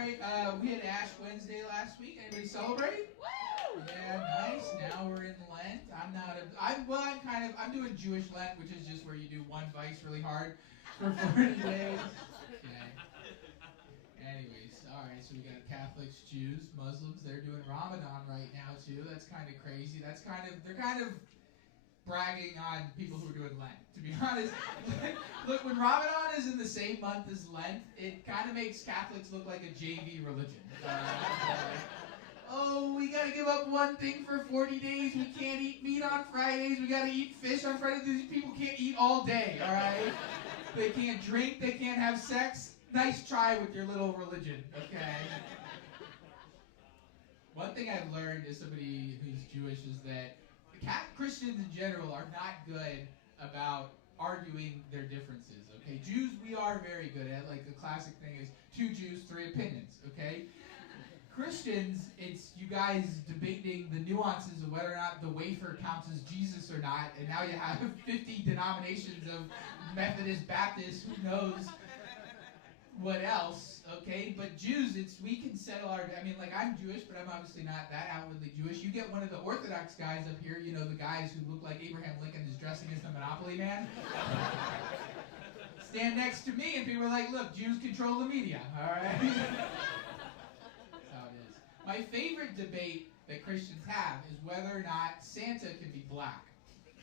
right, we had Ash Wednesday last week. Anybody celebrate? Woo! Yeah, nice. Now we're in Lent. I'm doing Jewish Lent, which is just where you do one vice really hard for 40 days. Okay. Anyways, all right, so we got Catholics, Jews, Muslims. They're doing Ramadan right now, too. That's kind of crazy. They're kind of bragging on people who are doing Lent, to be honest. Look, when Ramadan is in the same month as Lent, it kind of makes Catholics look like a JV religion. Oh, we got to give up one thing for 40 days. We can't eat meat on Fridays. We got to eat fish on Fridays. These people can't eat all day, all right? They can't drink. They can't have sex. Nice try with your little religion, okay? One thing I've learned as somebody who's Jewish is that Christians in general are not good about arguing their differences, okay? Jews, we are very good at, like the classic thing is 2 Jews, 3 opinions, okay? Christians, it's you guys debating the nuances of whether or not the wafer counts as Jesus or not, and now you have 50 denominations of Methodist, Baptist, who knows what else, okay? But Jews, we can settle I'm Jewish, but I'm obviously not that outwardly Jewish. You get one of the Orthodox guys up here, you know, the guys who look like Abraham Lincoln is dressing as the Monopoly Man. Stand next to me and people are like, look, Jews control the media, all right? That's how it is. My favorite debate that Christians have is whether or not Santa can be black,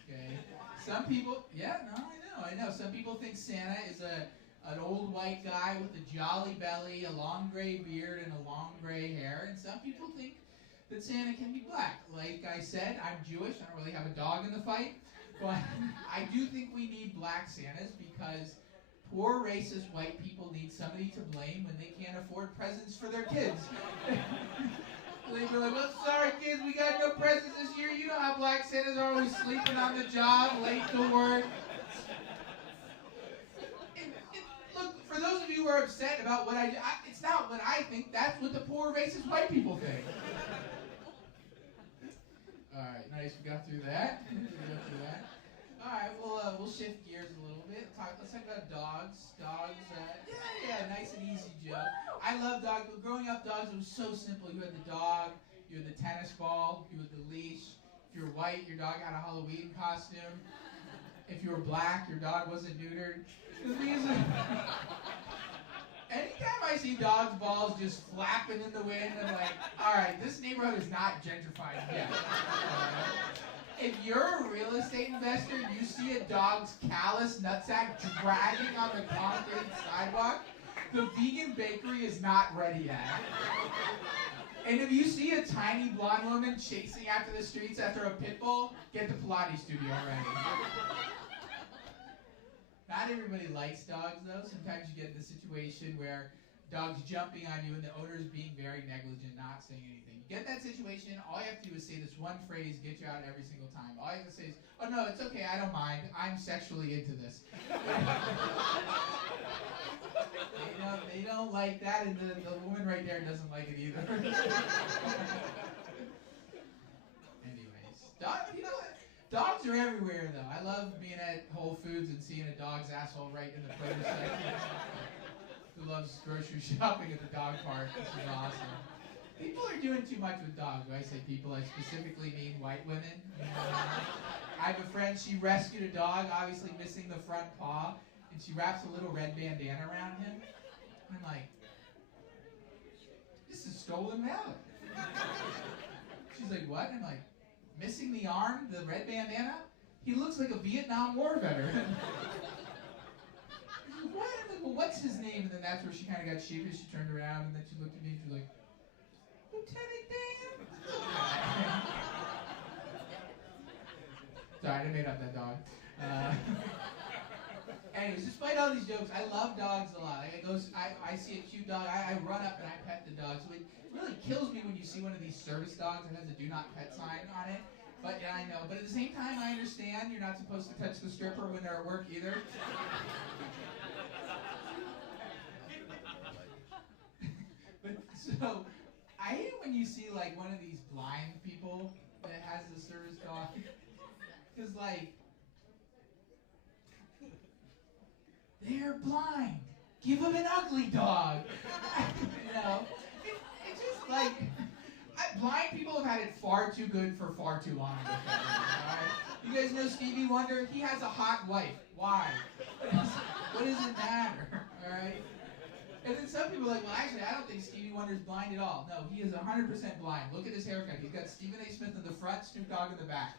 okay? Some people, I know. Some people think Santa is an old white guy with a jolly belly, a long gray beard, and a long gray hair. And some people think that Santa can be black. Like I said, I'm Jewish. I don't really have a dog in the fight. But I do think we need black Santas because poor racist white people need somebody to blame when they can't afford presents for their kids. They'd be like, well, sorry kids, we got no presents this year. You know how black Santas are always sleeping on the job, late to work. For those of you who are upset about what I do, it's not what I think. That's what the poor racist white people think. All right, nice. We got through that. All right, we'll shift gears a little bit. Let's talk about dogs. Dogs, nice and easy joke. I love dogs. But growing up, dogs, it was so simple. You had the dog, you had the tennis ball, you had the leash. If you're white, your dog had a Halloween costume. If you were black, your dog wasn't neutered. Anytime I see dogs' balls just flapping in the wind, I'm like, all right, this neighborhood is not gentrified yet. If you're a real estate investor, you see a dog's callous nutsack dragging on the concrete sidewalk, the vegan bakery is not ready yet. And if you see a tiny blonde woman chasing after the streets after a pit bull, get the Pilates studio ready. Not everybody likes dogs, though. Sometimes you get in the situation where dog's jumping on you and the owner is being very negligent, not saying anything. You get that situation, all you have to do is say this one phrase, get you out every single time. All you have to say is, oh no, it's okay, I don't mind. I'm sexually into this. They don't like that, and the woman right there doesn't like it either. Anyways, dogs are everywhere, though. I love being at Whole Foods and seeing a dog's asshole right in the produce section. Who loves grocery shopping at the dog park. This is awesome. People are doing too much with dogs. When I say people, I specifically mean white women. I have a friend, she rescued a dog, obviously missing the front paw, and she wraps a little red bandana around him. I'm like, this is stolen valor. She's like, what? I'm like, missing the arm, the red bandana? He looks like a Vietnam War veteran. What? I'm like, well, what's his name? And then that's where she kind of got sheepish. She turned around and then she looked at me and she was like, Lieutenant Dan? Sorry, I made up that dog. Anyways, despite all these jokes, I love dogs a lot. I see a cute dog, I run up and I pet the dog. So it really kills me when you see one of these service dogs that has a do not pet sign on it. But yeah, I know. But at the same time, I understand you're not supposed to touch the stripper when they're at work either. But so, I hate when you see like one of these blind people that has a service dog. Because like, they're blind. Give them an ugly dog. You know? good for far too long. Alright? You guys know Stevie Wonder? He has a hot wife. Why? What does it matter? Alright? And then some people are like, well, actually, I don't think Stevie Wonder's blind at all. No, he is 100% blind. Look at his haircut. He's got Stephen A. Smith in the front, Snoop Dogg in the back.